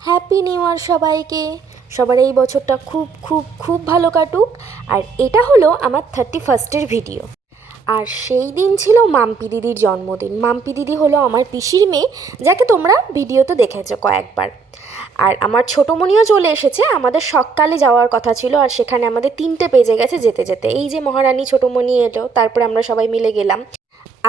Happy new year সবাইকে। সবার এই বছরটা খুব খুব খুব ভালো কাটুক। আর এটা হলো আমার 31st ভিডিও। আর সেই দিন ছিল মাম্পি দিদির জন্মদিন। মাম্পি দিদি হলো আমার পিসির মেয়ে, যাকে তোমরা ভিডিওতে দেখেছো কয়েকবার। আর আমার ছোটোমণিও চলে এসেছে। আমাদের সকালে যাওয়ার কথা ছিল, আর সেখানে আমাদের 3টে বেজে গেছে যেতে যেতে। এই যে মহারানী ছোটোমণি এলো, তারপরে আমরা সবাই মিলে গেলাম।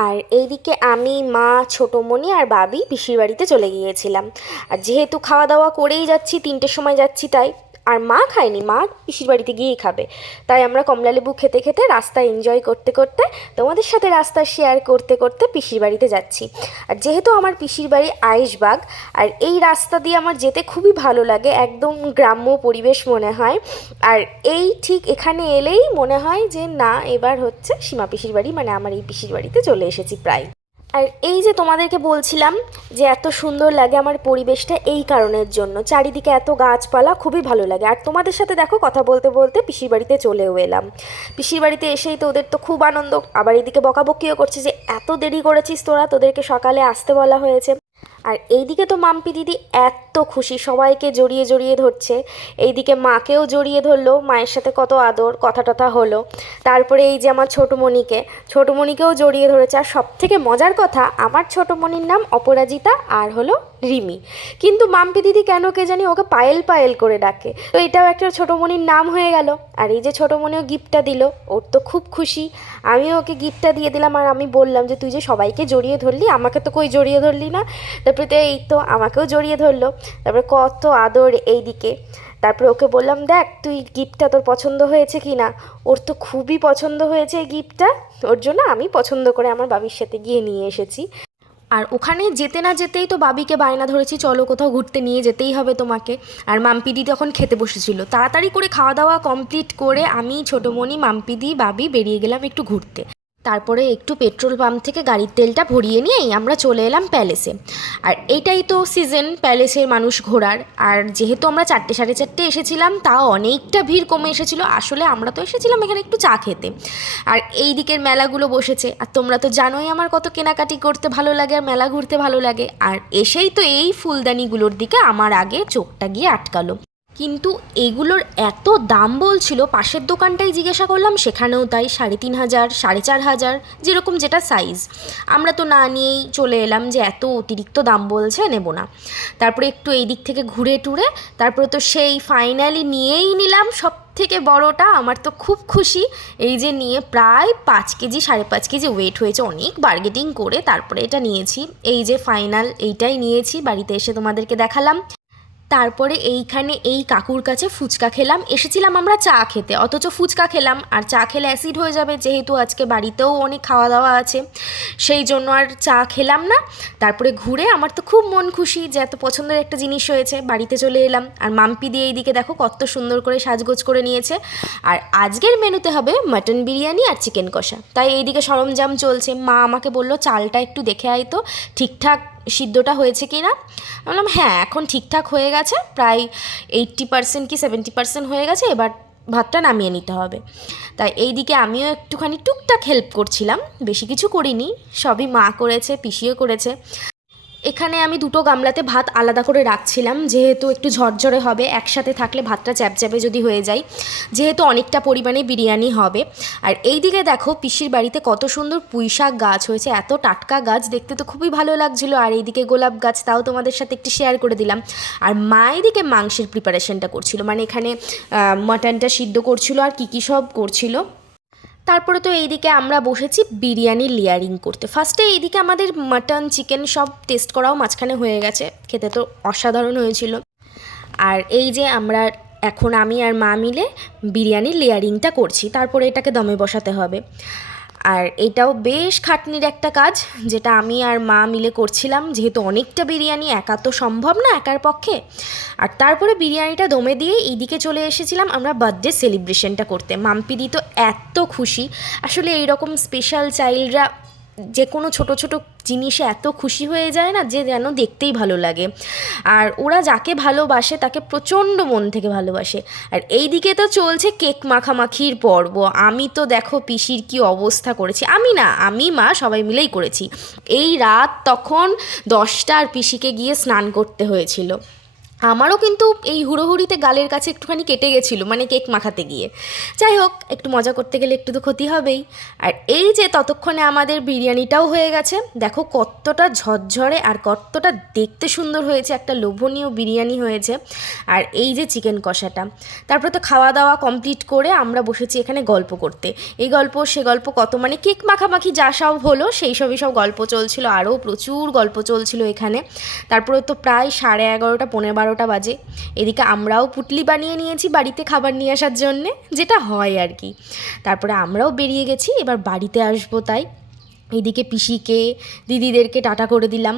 আর এইদিকে আমি, মা, ছোটোমণি আর বাবি পিসির বাড়িতে চলে গিয়েছিলাম। আর যেহেতু খাওয়া দাওয়া করেই যাচ্ছি, 3টের সময় যাচ্ছি, তাই আর মা খায়নি, মা পিসির বাড়িতে গিয়েই খাবে। তাই আমরা কমলালেবু খেতে খেতে, রাস্তা এনজয় করতে করতে, তোমাদের সাথে রাস্তা শেয়ার করতে করতে পিসির বাড়িতে যাচ্ছি। আর যেহেতু আমার পিসির বাড়ি আয়েশবাগ, আর এই রাস্তা দিয়ে আমার যেতে খুবই ভালো লাগে, একদম গ্রাম্য পরিবেশ মনে হয়। আর এই ঠিক এখানে এলেই মনে হয় যে না, এবার হচ্ছে সীমা পিসির বাড়ি, মানে আমার এই পিসির বাড়িতে চলে এসেছি প্রায়। আর এই যে তোমাদেরকে বলছিলাম যে এত সুন্দর লাগে আমার পরিবেশটা, এই কারণের জন্য। চারিদিকে এত গাছপালা, খুবই ভালো লাগে। আর তোমাদের সাথে দেখো কথা বলতে বলতে পিসির বাড়িতে চলেও এলাম। পিসির বাড়িতে এসেই তো ওদের তো খুব আনন্দ, আবার এদিকে বকাবকিও করছে যে এত দেরি করেছিস তোরা, তোদেরকে সকালে আসতে বলা হয়েছে। আর এইদিকে তো মাম্পি দিদি এত খুশি, সবাইকে জড়িয়ে জড়িয়ে ধরছে। এইদিকে মাকেও জড়িয়ে ধরলো, মায়ের সাথে কত আদর, কথা টথা হলো। তারপরে এই যে আমার ছোটোমণিকেও জড়িয়ে ধরেছে। আর সবথেকে মজার কথা, আমার ছোটোমণির নাম অপরাজিতা আর হলো রিমি, কিন্তু মাম্পি দিদি কেন কে জানি ওকে পায়েল পায়েল করে ডাকে, তো এটাও একটা ছোটোমণির নাম হয়ে গেল। আর এই যে ছোটোমণিও গিফটটা দিল, ওর তো খুব খুশি। আমিও ওকে গিফটটা দিয়ে দিলাম, আর আমি বললাম যে তুই যে সবাইকে জড়িয়ে ধরলি, আমাকে তো কই জড়িয়ে ধরলি না। তারপরে তো এই তো আমাকেও জড়িয়ে ধরলো, তারপরে কত আদর এই দিকে। তারপরে ওকে বললাম, দেখ তুই গিফটটা তোর পছন্দ হয়েছে কি না। ওর তো খুবই পছন্দ হয়েছে এই গিফটটা, ওর জন্য আমি পছন্দ করে আমার বাবির সাথে গিয়ে নিয়ে এসেছি। আর ওখানে যেতে না যেতেই তো বাবিকে বায়না ধরেছি, চলো কোথাও ঘুরতে নিয়ে যেতেই হবে তোমাকে। আর মাম্পিদি তখন খেতে বসেছিল। তাড়াতাড়ি করে খাওয়া দাওয়া কমপ্লিট করে আমি, ছোটোমণি, মাম্পিদি, বাবি বেরিয়ে গেলাম একটু ঘুরতে। তারপরে একটু পেট্রোল পাম্প থেকে গাড়ির তেলটা ভরিয়ে নিয়েই আমরা চলে এলাম প্যালেসে। আর এইটাই তো সিজন প্যালেসের মানুষ ঘোরার। আর যেহেতু আমরা 4টে সাড়ে 4টে এসেছিলাম, তাও অনেকটা ভিড় কমে এসেছিলো। আসলে আমরা তো এসেছিলাম এখানে একটু চা খেতে। আর এই দিকের মেলাগুলো বসেছে, আর তোমরা তো জানোই আমার কত কেনাকাটি করতে ভালো লাগে আর মেলা ঘুরতে ভালো লাগে। আর এসেই তো এই ফুলদানিগুলোর দিকে আমার আগে চোখটা গিয়ে আটকালো। কিন্তু এগুলোর এত দাম বলছিল, পাশের দোকানটাই জিজ্ঞাসা করলাম, সেখানেও তাই 3,500, 4,500, যেরকম যেটা সাইজ। আমরা তো না নিয়েই চলে এলাম যে এত অতিরিক্ত দাম বলছে, নেব না। তারপরে একটু এই দিক থেকে ঘুরে টুরে তারপরে তো সেই ফাইনালি নিয়েই নিলাম সব থেকে বড়টা। আমার তো খুব খুশি, এই যে নিয়ে প্রায় 5 কেজি 5.5 কেজি ওয়েট হয়েছে, অনেক বার্গেটিং করে তারপরে এটা নিয়েছি। এই যে ফাইনাল এইটাই নিয়েছি, বাড়িতে এসে তোমাদেরকে দেখালাম। তারপরে এইখানে এই কাকুর কাছে ফুচকা খেলাম। এসেছিলাম আমরা চা খেতে, অথচ ফুচকা খেলাম। আর চা খেলে অ্যাসিড হয়ে যাবে, যেহেতু আজকে বাড়িতেও অনেক খাওয়া দাওয়া আছে, সেই জন্য আর চা খেলাম না। তারপরে ঘুরে আমার তো খুব মন খুশি যে এত পছন্দের একটা জিনিস হয়েছে, বাড়িতে চলে এলাম। আর মাম্পি দিয়ে এইদিকে দেখো কত সুন্দর করে সাজগোজ করে নিয়েছে। আর আজকের মেনুতে হবে মাটন বিরিয়ানি আর চিকেন কষা, তাই এইদিকে সরঞ্জাম চলছে। মা আমাকে বললো চালটা একটু দেখে আয় তো, ঠিকঠাক সিদ্ধটা হয়েছে কি না। বললাম হ্যাঁ, এখন ঠিকঠাক হয়ে গেছে, প্রায় 80% কি 70% হয়ে গেছে, এবার ভাতটা নামিয়ে নিতে হবে। তাই এই দিকে আমিও একটুখানি টুকটাক হেল্প করছিলাম, বেশি কিছু করিনি, সবই মা করেছে, পিসিও করেছে। এখানে আমি 2টো গামলাতে ভাত আলাদা করে রাখছিলাম, যেহেতু একটু ঝরঝরে হবে, একসাথে থাকলে ভাতটা চ্যাপচ্যাপে যদি হয়ে যায়, যেহেতু অনেকটা পরিমাণে বিরিয়ানি হবে। আর এই দিকে দেখো পিসির বাড়িতে কত সুন্দর পুঁইশাক গাছ হয়েছে, এত টাটকা গাছ, দেখতে তো খুবই ভালো লাগছিলো। আর এইদিকে গোলাপ গাছ, তাও তোমাদের সাথে একটু শেয়ার করে দিলাম। আর মা এদিকে মাংসের প্রিপারেশনটা করছিল, মানে এখানে মাটনটা সিদ্ধ করছিল আর কী সব করছিল। তারপরে তো এইদিকে আমরা বসেছি বিরিয়ানির লেয়ারিং করতে। ফার্স্টে এইদিকে আমাদের মাটন চিকেন সব টেস্ট করাও মাঝখানে হয়ে গেছে, খেতে তো অসাধারণ হয়েছিল। আর এই যে আমরা এখন আমি আর মা মিলে বিরিয়ানির লেয়ারিংটা করছি, তারপরে এটাকে দমে বসাতে হবে। আর এটাও বেশ খাটনির একটা কাজ, যেটা আমি আর মা মিলে করছিলাম, যেহেতু অনেকটা বিরিয়ানি, একা তো সম্ভব না একার পক্ষে। আর তারপরে বিরিয়ানিটা দমে দিয়ে এইদিকে চলে এসেছিলাম আমরা বার্থডে সেলিব্রেশনটা করতে। মাম্পিদি তো এত খুশি, আসলে এইরকম স্পেশাল চাইল্ডরা যে কোনো ছোটো ছোটো জিনিসে এত খুশি হয়ে যায় না, যে যেন দেখতেই ভালো লাগে। আর ওরা যাকে ভালোবাসে তাকে প্রচণ্ড মন থেকে ভালোবাসে। আর এই দিকে তো চলছে কেক মাখামাখির পর্ব। আমি তো দেখো পিসির কি অবস্থা করেছি, আমি মা সবাই মিলেই করেছি। এই রাত তখন 10টা, আর পিসিকে গিয়ে স্নান করতে হয়েছিল। আমারও কিন্তু এই হুড়োহুড়িতে গালের কাছে একটুখানি কেটে গেছিলো, মানে কেক মাখাতে গিয়ে। যাই হোক, একটু মজা করতে গেলে একটু তো ক্ষতি হবেই। আর এই যে ততক্ষণে আমাদের বিরিয়ানিটাও হয়ে গেছে। দেখো কতটা ঝরঝরে আর কতটা দেখতে সুন্দর হয়েছে, একটা লোভনীয় বিরিয়ানি হয়েছে। আর এই যে চিকেন কষাটা, তারপরে তো খাওয়া দাওয়া কমপ্লিট করে আমরা বসেছি এখানে গল্প করতে। এই গল্প সে গল্প কত, মানে কেক মাখামাখি যা সব হলো সেই সব গল্প চলছিল, আরও প্রচুর গল্প চলছিল এখানে। তারপরে তো প্রায় 11:30 12:30 বাজে। এদিকে আমরাও পুটলি বানিয়ে নিয়েছি বাড়িতে খাবার নিয়ে আসার জন্যে, যেটা হয় আর কি। তারপরে আমরাও বেরিয়ে গেছি, এবার বাড়িতে আসবো তাই। এদিকে পিসিকে দিদিদেরকে টাটা করে দিলাম।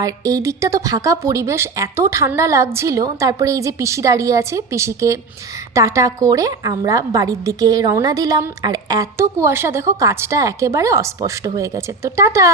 আর এই দিকটা তো ফাঁকা পরিবেশ, এত ঠান্ডা লাগছিল। তারপরে এই যে পিসি দাঁড়িয়ে আছে, পিসিকে টাটা করে আমরা বাড়ির দিকে রওনা দিলাম। আর এত কুয়াশা, দেখো কাজটা একেবারে অস্পষ্ট হয়ে গেছে। তো টাটা।